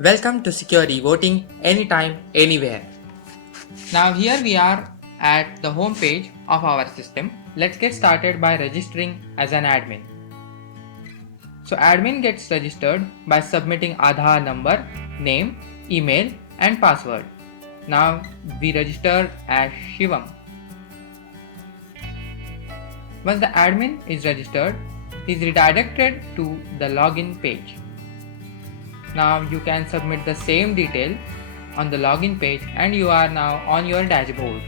Welcome to Secure E-Voting anytime, anywhere. Now here we are at the home page of our system. Let's get started by registering as an admin. So admin gets registered by submitting Aadhaar number, name, email and password. Now we register as Shivam. Once the admin is registered, he is redirected to the login page. Now you can submit the same detail on the login page and you are now on your dashboard.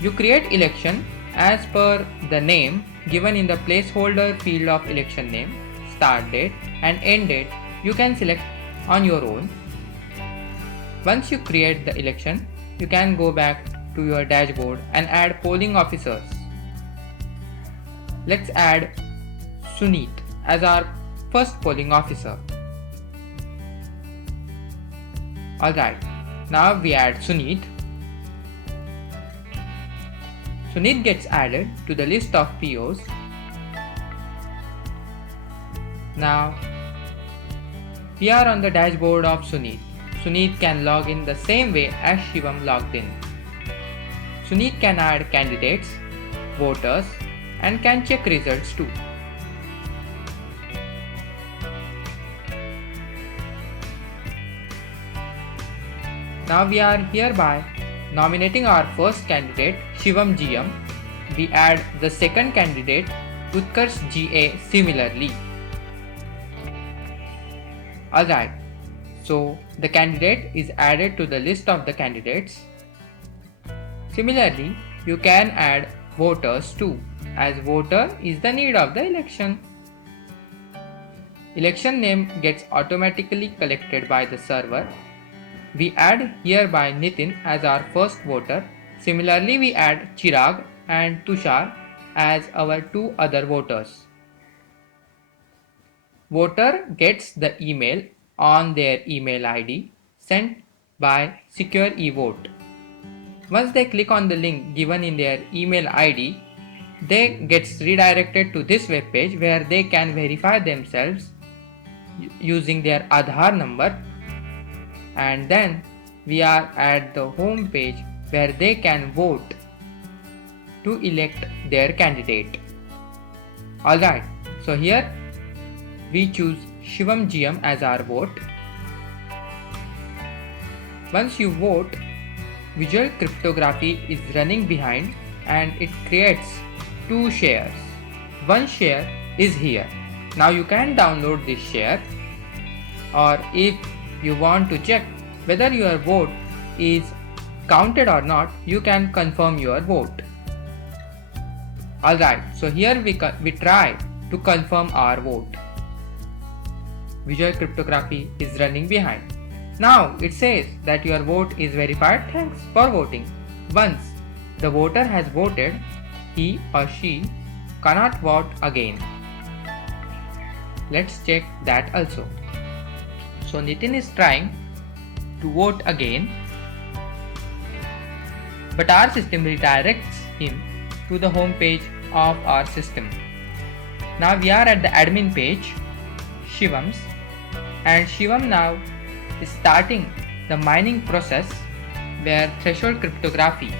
You create election as per the name given in the placeholder field of election name, start date and end date you can select on your own. Once you create the election, you can go back to your dashboard and add polling officers. Let's add Suneet as our first polling officer. Alright, now we add Suneet. Suneet gets added to the list of POs. Now we are on the dashboard of Suneet. Suneet can log in the same way as Shivam logged in. Suneet can add candidates, voters and can check results too. Now we are hereby nominating our first candidate Shivam GM. We add the second candidate Utkarsh GA similarly. Alright, so the candidate is added to the list of the candidates. Similarly, you can add voters too, as voter is the need of the election. Election name gets automatically collected by the server. We add hereby Nitin as our first voter. Similarly, we add Chirag and Tushar as our two other voters. Voter gets the email on their email ID sent by Secure eVote. Once they click on the link given in their email ID, they gets redirected to this web page where they can verify themselves using their Aadhaar number, and then we are at the home page where they can vote to elect their candidate. Alright, so here we choose Shivam GM as our vote. Once you vote, Visual Cryptography is running behind and it creates two shares. One share is here. Now you can download this share, or if you want to check whether your vote is counted or not, you can confirm your vote. Alright, so here we try to confirm our vote. Visual Cryptography is running behind. Now it says that your vote is verified. Thanks for voting. Once the voter has voted, he or she cannot vote again. Let's check that also. So Nitin is trying to vote again, but our system redirects him to the home page of our system. Now we are at the admin page, Shivam's, and Shivam now is starting the mining process where threshold cryptography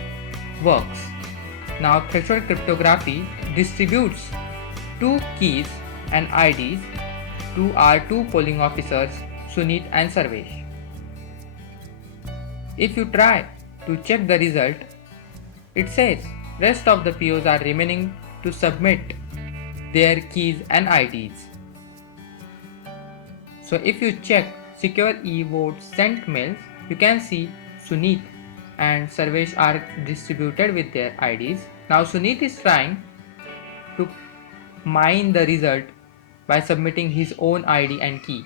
works. Now threshold cryptography distributes two keys and IDs to our two polling officers, Suneet and Sarvesh. If you try to check the result, it says rest of the POs are remaining to submit their keys and IDs. So if you check Secure eVote sent mails, you can see Suneet and Sarvesh are distributed with their IDs. Now Suneet is trying to mine the result by submitting his own ID and key,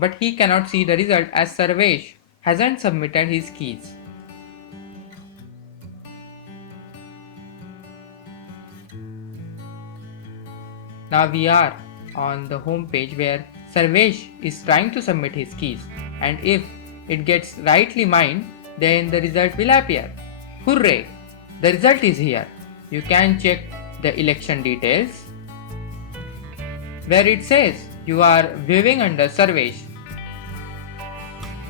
but he cannot see the result as Sarvesh hasn't submitted his keys. Now we are on the home page where Sarvesh is trying to submit his keys, and if it gets rightly mined, then the result will appear. Hooray! The result is here. You can check the election details where it says You are viewing under Sarvesh.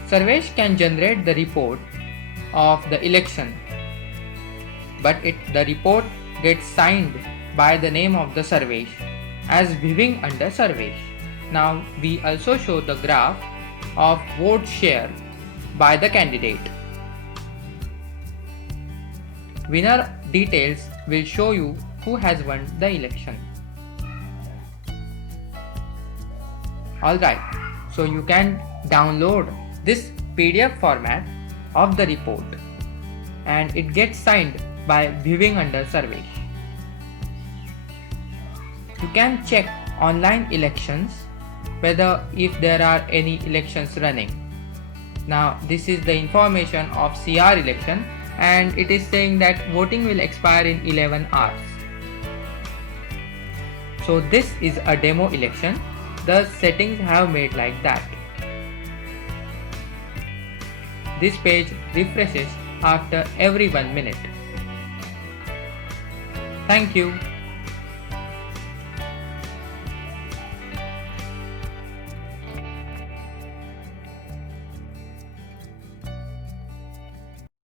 Sarvesh can generate the report of the election, but the report gets signed by the name of the Sarvesh as viewing under Sarvesh. Now we also show the graph of vote share by the candidate. Winner details will show you who has won the election. Alright, so you can download this PDF format of the report and it gets signed by viewing under Sarvesh. You can check online elections whether if there are any elections running. Now this is the information of CR election and it is saying that voting will expire in 11 hours. So this is a demo election. The settings have made like that. This page refreshes after every 1 minute. Thank you.